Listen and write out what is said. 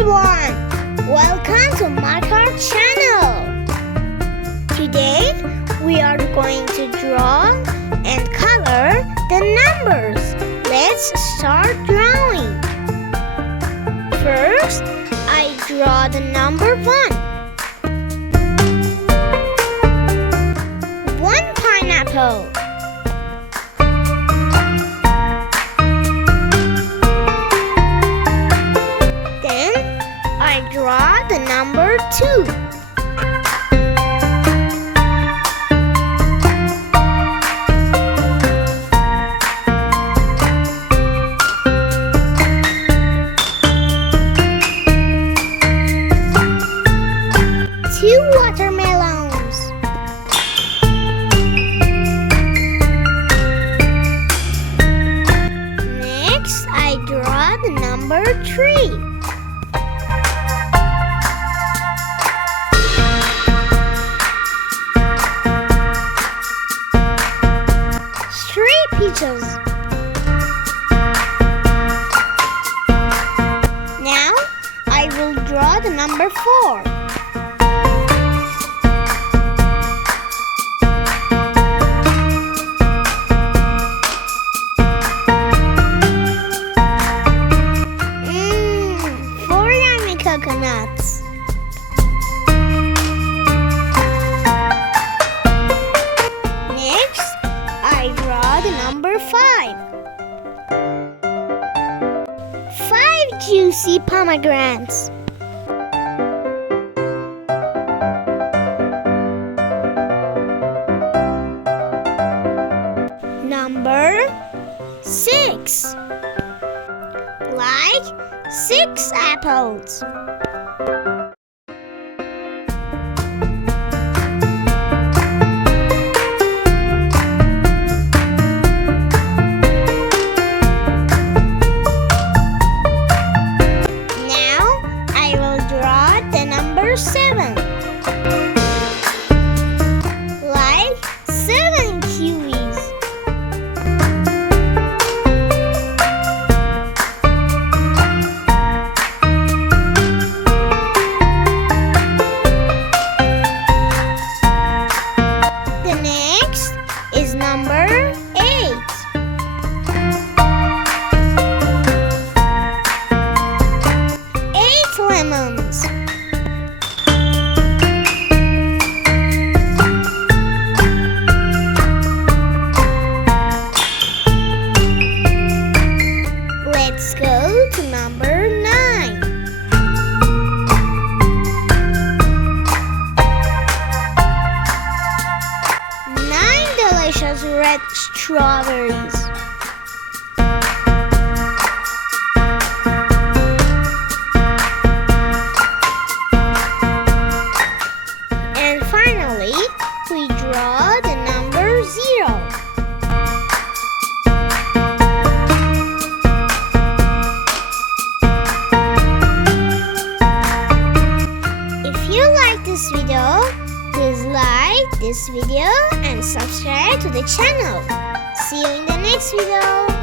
everyone! Welcome to Maak channel. Today we are going to draw and color the numbers. Let's start drawing. First, I draw the number 1. 1 pineapple. I draw the number 2. 2 watermelons. Next, I draw the number 3. 3 peaches. Now I will draw the number 4. 4 yummy coconuts. Next, I draw the number 5. 5 juicy pomegranates. Number 6. Like 6 apples. Number 7. Like 7 kiwis. The next is number 8. 8 lemons. Let's go to number 9. 9 delicious red strawberries. And finally, we draw the number 0. This video, please like this video and subscribe to the channel. See you in the next video.